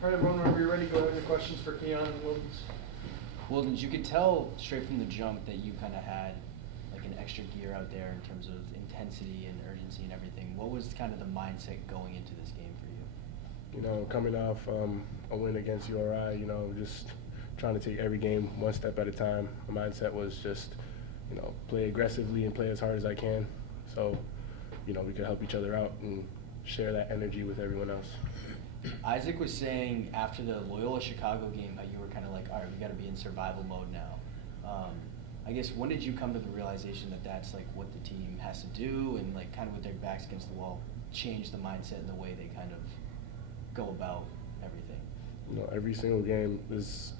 All right, everyone, whenever you're ready, go ahead with questions for Keon and Wilkins. Wildens, you could tell straight from the jump that you kind of had like an extra gear out there in terms of intensity and urgency and everything. What was kind of the mindset going into this game for you? You know, coming off a win against URI, you know, just trying to take every game one step at a time. My mindset was just, you know, play aggressively and play as hard as I can, so, you know, we could help each other out and share that energy with everyone else. Isaac was saying after the Loyola Chicago game how you were kind of like, all right, we got to be in survival mode now. I guess when did you come to the realization that that's like what the team has to do, and like kind of with their backs against the wall, change the mindset and the way they kind of go about everything? You know, every single game is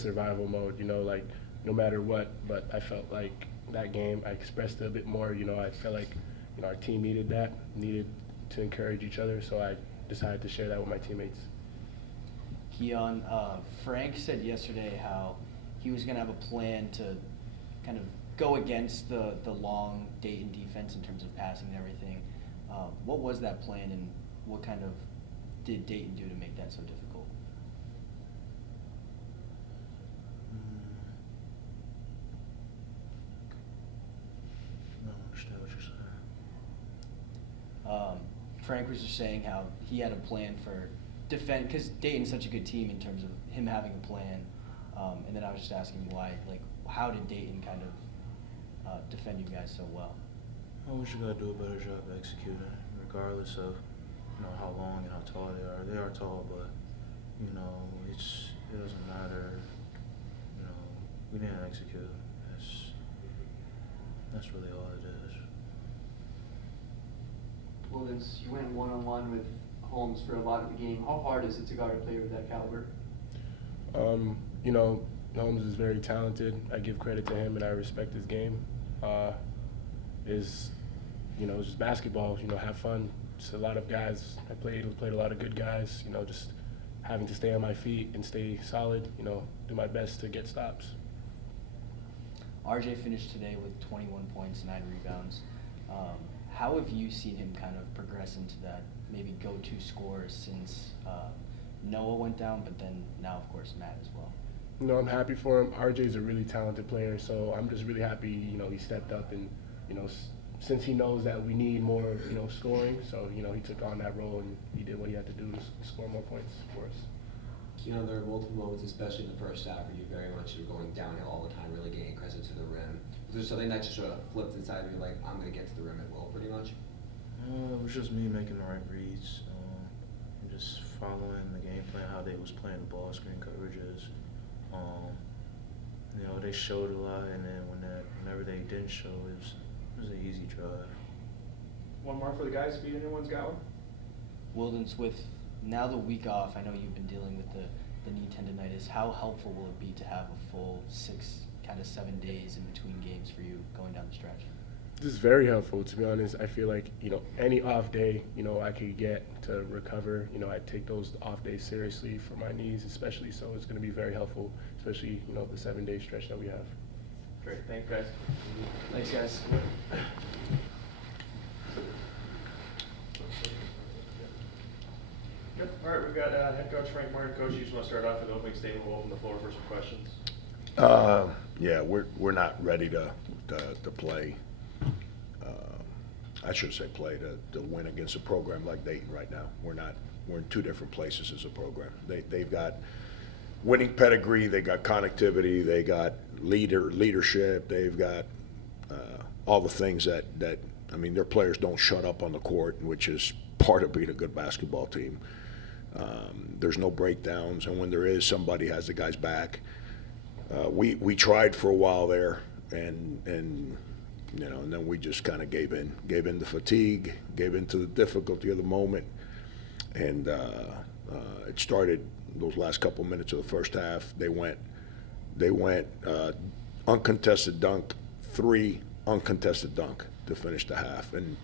survival mode. You know, like no matter what. But I felt like that game I expressed it a bit more. You know, I felt like, you know, our team needed to encourage each other. So I decided to share that with my teammates. Keon, Frank said yesterday how he was going to have a plan to kind of go against the long Dayton defense in terms of passing and everything. What was that plan, and what kind of did Dayton do to make that so difficult? I don't understand what you're saying. Frank was just saying how he had a plan for defend, because Dayton's such a good team in terms of him having a plan. And then I was just asking why, like, how did Dayton kind of defend you guys so well? Well, we should gotta do a better job executing, regardless of, you know, how long and how tall they are. They are tall, but, you know, it doesn't matter. You know, we didn't execute. That's really all it is. Wilkins, you went one-on-one with Holmes for a lot of the game. How hard is it to guard a player of that caliber? You know, Holmes is very talented. I give credit to him, and I respect his game. You know, it's just basketball. You know, have fun. Just a lot of guys. I played a lot of good guys. You know, just having to stay on my feet and stay solid. You know, do my best to get stops. RJ finished today with 21 points, 9 rebounds. How have you seen him kind of progress into that maybe go-to scorer since Noah went down, but then now, of course, Matt as well? You know, I'm happy for him. RJ's a really talented player, so I'm just really happy, you know, he stepped up and, you know, since he knows that we need more, you know, scoring, so, you know, he took on that role and he did what he had to do to score more points for us. You know, there are multiple moments, especially in the first half, where you very much were going downhill all the time, really getting aggressive to the rim. Was there something that just sort of flipped inside of you, like, I'm going to get to the rim at will, pretty much? It was just me making the right reads, and just following the game plan, how they was playing the ball screen coverages. You know, they showed a lot, and then whenever they didn't show, it was an easy drive. One more for the guys, if anyone's got one. Wildens, with now the week off, I know you've been dealing with the knee tendonitis. How helpful will it be to have a full 7 days in between games for you going down the stretch? This is very helpful, to be honest. I feel like, you know, any off day, you know, I could get to recover. You know, I take those off days seriously for my knees, especially, so it's going to be very helpful, especially, you know, the 7-day stretch that we have. Great, thanks, guys. Thanks, guys. Yep. All right, we've got head coach Frank Martin. Coach, you just want to start off with an opening statement. We'll open the floor for some questions. Yeah, we're not ready to play. I should say play to win against a program like Dayton right now. We're in two different places as a program. They've got winning pedigree, they got connectivity, they got leadership, they've got all the things that I mean, their players don't shut up on the court, which is part of being a good basketball team. There's no breakdowns, and when there is, somebody has the guy's back. We tried for a while there, and you know, and then we just kind of gave in to fatigue, gave in to the difficulty of the moment, and it started those last couple minutes of the first half. They went uncontested dunk, 3 uncontested dunk to finish the half, and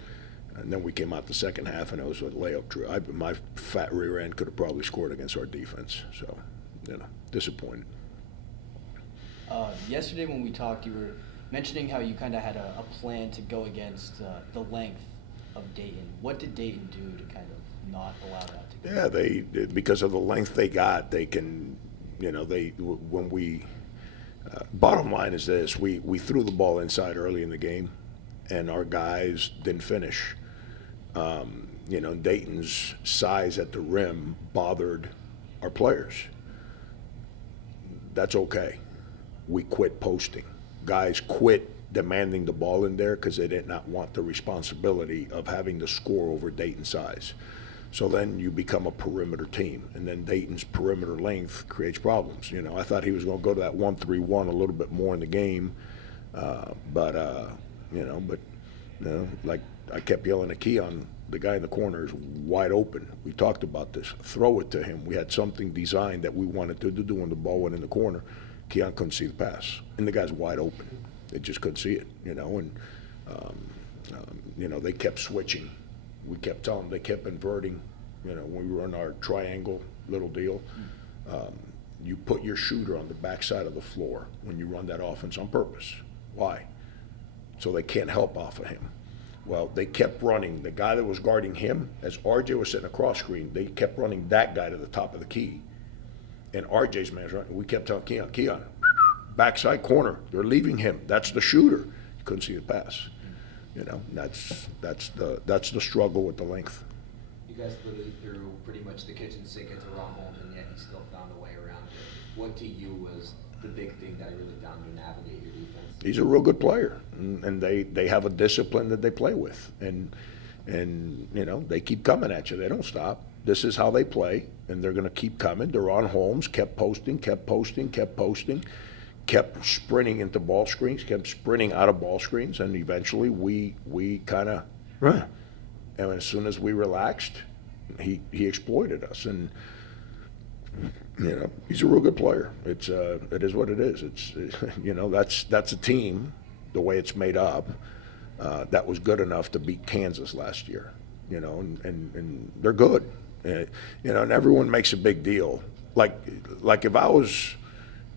then we came out the second half, and it was a layup drill. My fat rear end could have probably scored against our defense, so, you know, disappointed. Yesterday when we talked, you were mentioning how you kind of had a plan to go against the length of Dayton. What did Dayton do to kind of not allow that to go? Yeah, because of the length they got, they can, when we, bottom line is this, we threw the ball inside early in the game, and our guys didn't finish. Dayton's size at the rim bothered our players. That's okay. We quit posting. Guys quit demanding the ball in there because they did not want the responsibility of having to score over Dayton's size. So then you become a perimeter team, and then Dayton's perimeter length creates problems. I thought he was going to go to that 1-3-1 a little bit more in the game, but like I kept yelling at Keon, the guy in the corner is wide open. We talked about this. Throw it to him. We had something designed that we wanted to do when the ball went in the corner. Keon couldn't see the pass, and the guy's wide open. They just couldn't see it, and they kept switching. We kept telling them, they kept inverting. When we were in our triangle little deal, you put your shooter on the backside of the floor when you run that offense on purpose. Why? So they can't help off of him. Well, they kept running. The guy that was guarding him, as RJ was sitting across screen, they kept running that guy to the top of the key. And RJ's man's running. We kept telling Keon, backside corner. They're leaving him. That's the shooter. You couldn't see the pass. That's the struggle with the length. You guys literally threw pretty much the kitchen sink into Ron Holmes, and yet he still found a way around it. What to you was the big thing that really found to navigate your defense? He's a real good player, and they have a discipline that they play with, and they keep coming at you. They don't stop. This is how they play, and they're going to keep coming. Deron Holmes kept posting, kept sprinting into ball screens, kept sprinting out of ball screens, and eventually we kind of run. And as soon as we relaxed, he exploited us, and he's a real good player. It is what it is. That's a team, the way it's made up, that was good enough to beat Kansas last year. And they're good. And everyone makes a big deal. Like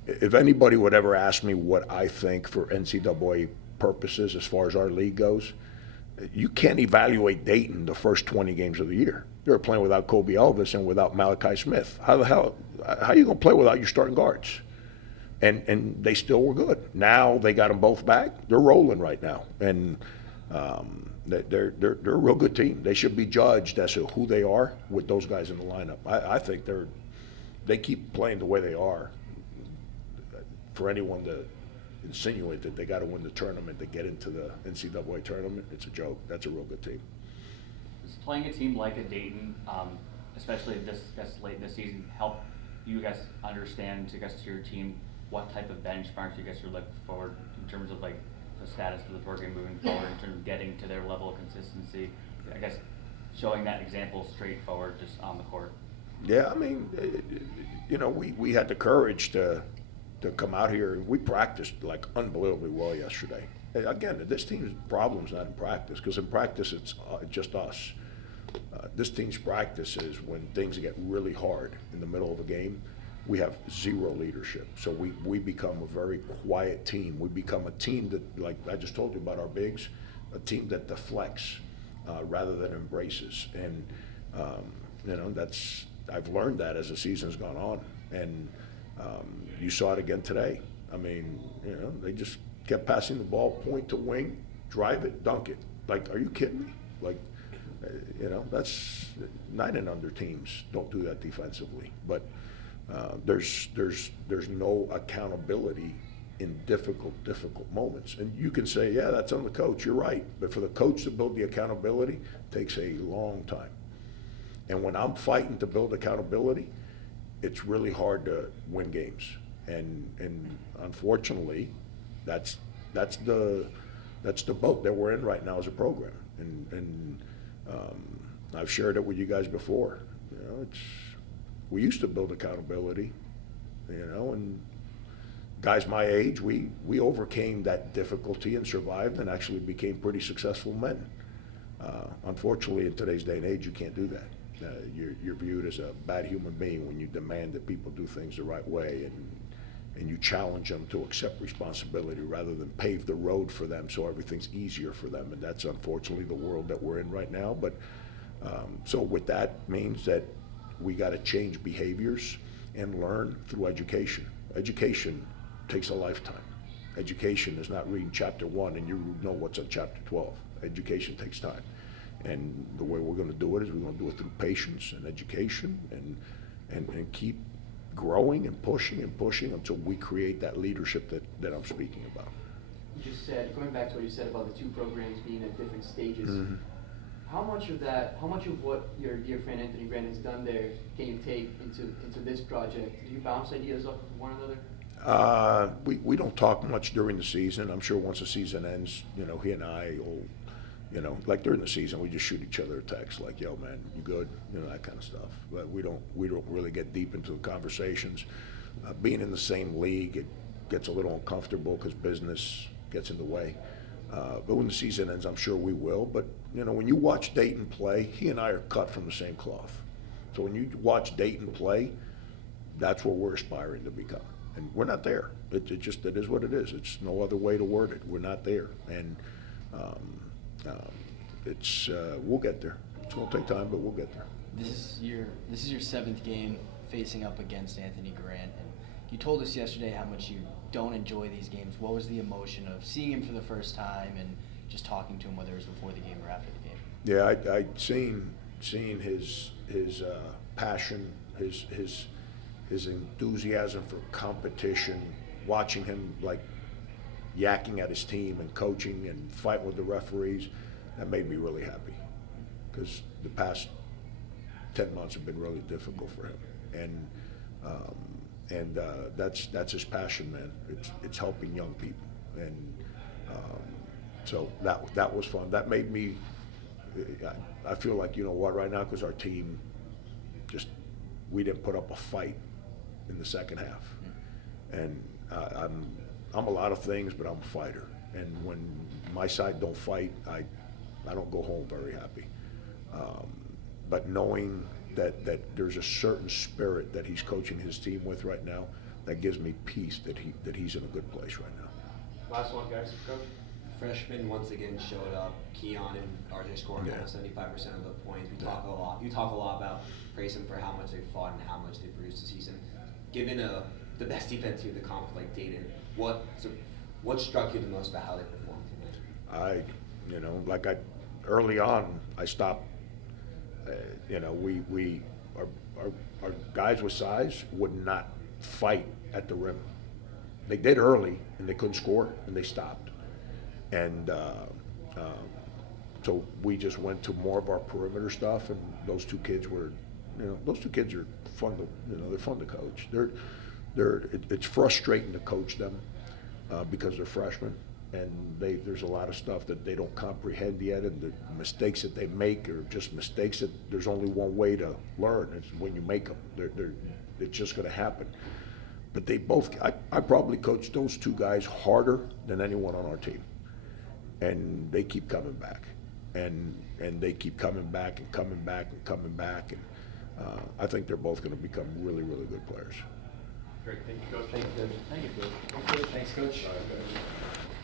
if anybody would ever ask me what I think for NCAA purposes as far as our league goes, you can't evaluate Dayton the first 20 games of the year. They were playing without Kobe Elvis and without Malachi Smith. How are you going to play without your starting guards? And they still were good. Now they got them both back. They're rolling right now, and they're a real good team. They should be judged as to who they are with those guys in the lineup. I think they keep playing the way they are. For anyone to insinuate that they got to win the tournament to get into the NCAA tournament, it's a joke. That's a real good team. Does playing a team like a Dayton, especially this late in the season, help you guys understand, to your team, what type of benchmarks you guys are looking forward in terms of like the status of the program moving forward, in terms of getting to their level of consistency? I guess showing that example straightforward just on the court. Yeah, I mean, we had the courage to come out here. We practiced like unbelievably well yesterday. Again, this team's problem's not in practice, because in practice it's just us. This team's practice is when things get really hard in the middle of a game. We have zero leadership, so we become a very quiet team. We become a team that, like I just told you about our bigs, a team that deflects rather than embraces. And I've learned that as the season's gone on, and you saw it again today. I mean, they just kept passing the ball, point to wing, drive it, dunk it. Like, are you kidding me? Like, that's 9 and under teams don't do that defensively. But there's no accountability in difficult moments. And you can say, yeah, that's on the coach. You're right. But for the coach to build the accountability takes a long time. And when I'm fighting to build accountability, it's really hard to win games. And unfortunately, that's the boat that we're in right now as a program. And I've shared it with you guys before. We used to build accountability, and guys my age, we overcame that difficulty and survived and actually became pretty successful men. Unfortunately, in today's day and age, you can't do that. You're viewed as a bad human being when you demand that people do things the right way, and you challenge them to accept responsibility rather than pave the road for them so everything's easier for them. And that's unfortunately the world that we're in right now. But So what that means that we got to change behaviors and learn through education. Education takes a lifetime. Education is not reading chapter 1 and you know what's on chapter 12. Education takes time. And the way we're going to do it is we're going to do it through patience and education and keep growing and pushing until we create that leadership that I'm speaking about. You just said, going back to what you said about the two programs being at different stages, Mhm. how much of what your dear friend Anthony Brandon's done there can you take into this project? Do you bounce ideas off of one another? We don't talk much during the season. I'm sure once the season ends, he and I will, like during the season, we just shoot each other a text like, yo, man, you good? That kind of stuff. But we don't really get deep into the conversations. Being in the same league, it gets a little uncomfortable because business gets in the way. But when the season ends, I'm sure we will. But, when you watch Dayton play, he and I are cut from the same cloth. So when you watch Dayton play, that's what we're aspiring to become. And we're not there. It is what it is. It's no other way to word it. We're not there. And we'll get there. It's going to take time, but we'll get there. This is your 7th game facing up against Anthony Grant, and you told us yesterday how much you don't enjoy these games. What was the emotion of seeing him for the first time and just talking to him, whether it was before the game or after the game? Yeah, I'd seen his passion, his enthusiasm for competition, watching him like yakking at his team and coaching and fighting with the referees. That made me really happy because the past 10 months have been really difficult for him, and that's his passion, man. It's helping young people, and so that was fun. That made me. I feel like right now because our team we didn't put up a fight in the second half, and I'm a lot of things, but I'm a fighter, and when my side don't fight, I don't go home very happy. But knowing that there's a certain spirit that he's coaching his team with right now, that gives me peace that he's in a good place right now. Last one, guys. Coach? Freshmen once again showed up. Keon and RJ scoring Yeah. almost 75% of the points. You talk a lot about praising for how much they fought and how much they produced this season. Given the best defense team in the conference like Dayton, what struck you the most about how they performed tonight? Early on, I stopped. Our guys with size would not fight at the rim. They did early, and they couldn't score, and they stopped. And so we just went to more of our perimeter stuff, and those two kids are fun to, they're fun to coach. It's frustrating to coach them because they're freshmen, and there's a lot of stuff that they don't comprehend yet, and the mistakes that they make are just mistakes that there's only one way to learn. It's when you make them. It's just going to happen. But they both, I probably coached those two guys harder than anyone on our team. And they keep coming back. And they keep coming back and coming back and coming back. And I think they're both going to become really, really good players. Great. Thank you, Coach. Thank you, Coach. Thank you, Coach. Thanks, Coach.